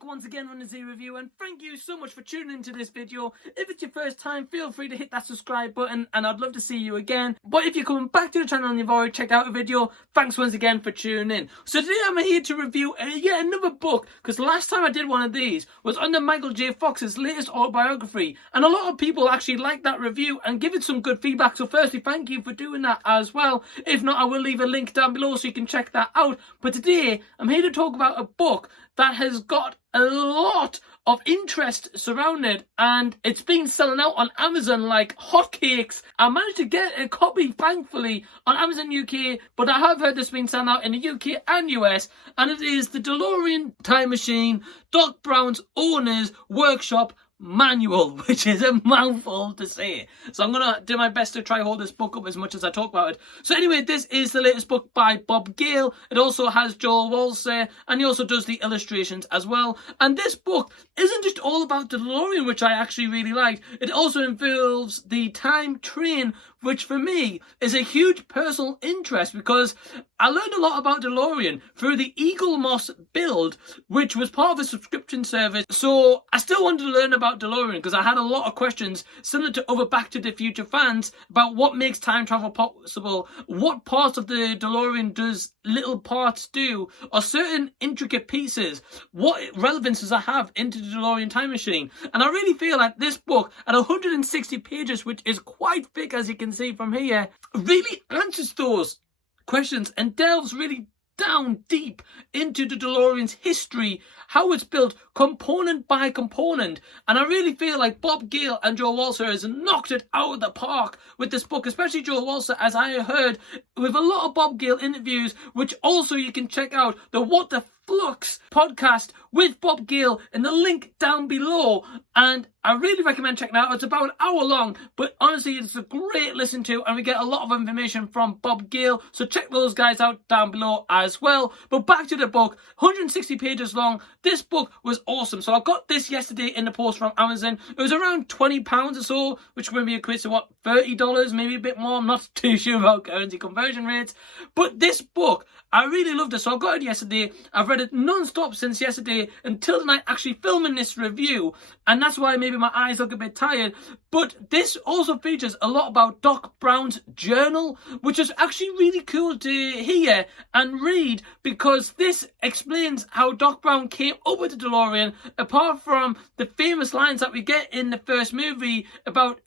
back once again on the Z Review, and thank you so much for tuning into this video. If it's your first time, feel free to hit that subscribe button, and I'd love to see you again. But if you're coming back to the channel and you've already checked out a video, thanks once again for tuning in. So today I'm here to review yet another book, because the last time I did one of these was under Michael J. Fox's latest autobiography, and a lot of people actually liked that review and give it some good feedback. So firstly, thank you for doing that as well. If not, I will leave a link down below so you can check that out. But today I'm here to talk about a book that has got a lot of interest surrounded, and it's been selling out on Amazon like hotcakes. I managed to get a copy, thankfully, on Amazon UK, but I have heard this been selling out in the UK and US, and it is the DeLorean Time Machine, Doc Brown's Owner's Workshop Manual, which is a mouthful to say. So I'm going to do my best to try hold this book up as much as I talk about it. So anyway, this is the latest book by Bob Gale. It also has Joel Walser, and he also does the illustrations as well. And this book isn't just all about the DeLorean, which I actually really liked. It also involves the time train, which for me is a huge personal interest, because I learned a lot about DeLorean through the Eaglemoss build, which was part of a subscription service. So I still wanted to learn about DeLorean because I had a lot of questions similar to other Back to the Future fans about what makes time travel possible, what parts of the DeLorean does little parts do, or certain intricate pieces, what relevance does that have into the DeLorean time machine. And I really feel like this book at 160 pages, which is quite thick as you can see from here, really answers those questions and delves really down deep into the DeLorean's history, how it's built component by component. And I really feel like Bob Gale and Joel Walser has knocked it out of the park with this book, especially Joel Walser, as I heard with a lot of Bob Gale interviews, which also you can check out the What the Flux podcast with Bob Gale in the link down below. And I really recommend checking it out. It's about an hour long, but honestly it's a great listen to, and we get a lot of information from Bob Gale, so check those guys out down below as well. But back to the book, 160 pages long. This book was awesome. So I got this yesterday in the post from Amazon. It was around £20 or so, which maybe equates to what, $30, maybe a bit more. I'm not too sure about currency conversion rates, but this book, I really loved it. So I got it yesterday. I've read it non-stop since yesterday until tonight actually filming this review, and that's why maybe my eyes look a bit tired. But this also features a lot about Doc Brown's journal, which is actually really cool to hear and read, because this explains how Doc Brown came up with the DeLorean, apart from the famous lines that we get in the first movie about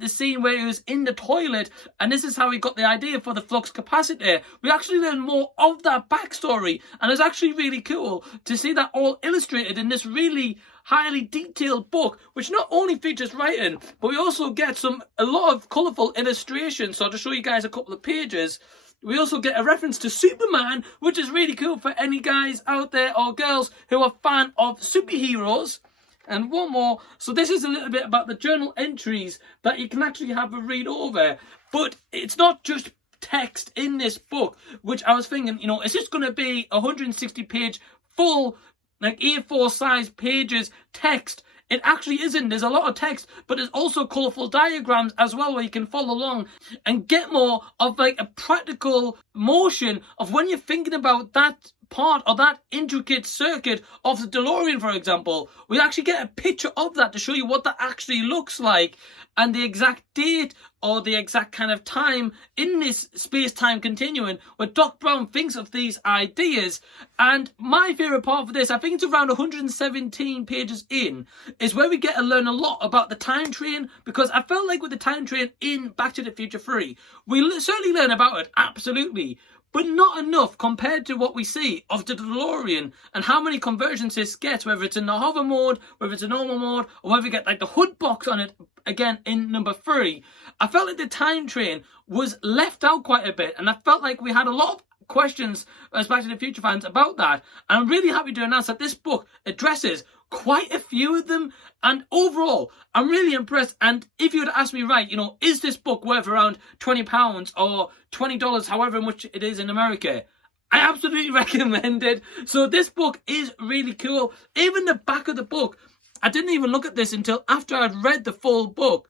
the scene where he was in the toilet, and this is how he got the idea for the flux capacitor. We actually learn more of that backstory, and it's actually really cool to see that all illustrated in this really highly detailed book, which not only features writing, but we also get a lot of colourful illustrations. So to show you guys a couple of pages, we also get a reference to Superman, which is really cool for any guys out there or girls who are fan of superheroes. And one more. So this is a little bit about the journal entries that you can actually have a read over. But it's not just text in this book, which I was thinking, you know, is this going to be 160 page full, like A4 size pages text? It actually isn't. There's a lot of text, but there's also colourful diagrams as well where you can follow along and get more of like a practical motion of when you're thinking about that part or that intricate circuit of the DeLorean, for example. We actually get a picture of that to show you what that actually looks like, and the exact date or the exact kind of time in this space-time continuum where Doc Brown thinks of these ideas. And my favourite part of this, I think it's around 117 pages in, is where we get to learn a lot about the time train, because I felt like with the time train in Back to the Future 3, we certainly learn about it, absolutely, but not enough compared to what we see of the DeLorean and how many conversions this gets, whether it's in the hover mode, whether it's a normal mode, or whether we get like the hood box on it again in number 3. I felt like the time train was left out quite a bit, and I felt like we had a lot of questions as Back to the Future fans about that. And I'm really happy to announce that this book addresses quite a few of them, and overall I'm really impressed. And if you were to ask me, right, you know, is this book worth around £20 or $20, however much it is in America, I absolutely recommend it. So this book is really cool. Even the back of the book, I didn't even look at this until after I'd read the full book.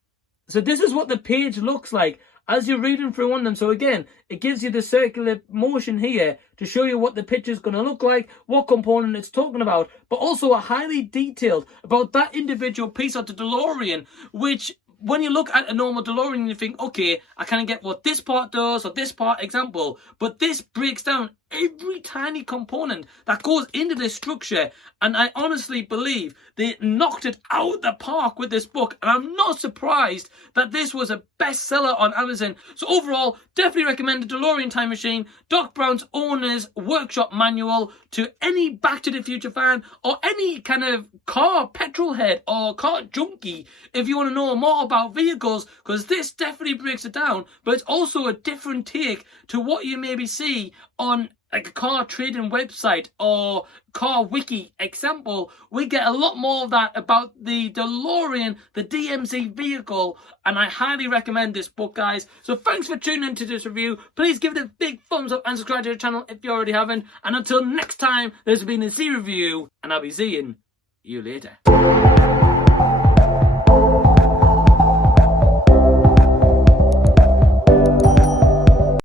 So this is what the page looks like as you're reading through on them. So again, it gives you the circular motion here to show you what the picture is going to look like, what component it's talking about, but also a highly detailed about that individual piece of the DeLorean, which when you look at a normal DeLorean, you think, okay, I kind of get what this part does or this part example, but this breaks down every tiny component that goes into this structure, and I honestly believe they knocked it out of the park with this book, and I'm not surprised that this was a bestseller on Amazon. So overall, definitely recommend the DeLorean Time Machine, Doc Brown's Owner's Workshop Manual, to any Back to the Future fan or any kind of car petrol head or car junkie if you want to know more about vehicles, because this definitely breaks it down, but it's also a different take to what you maybe see on like a car trading website or car wiki example. We get a lot more of that about the DeLorean, the DMZ vehicle, and I highly recommend this book, guys. So thanks for tuning into this review. Please give it a big thumbs up and subscribe to the channel if you already haven't. And until next time, this has been a C review, and I'll be seeing you later.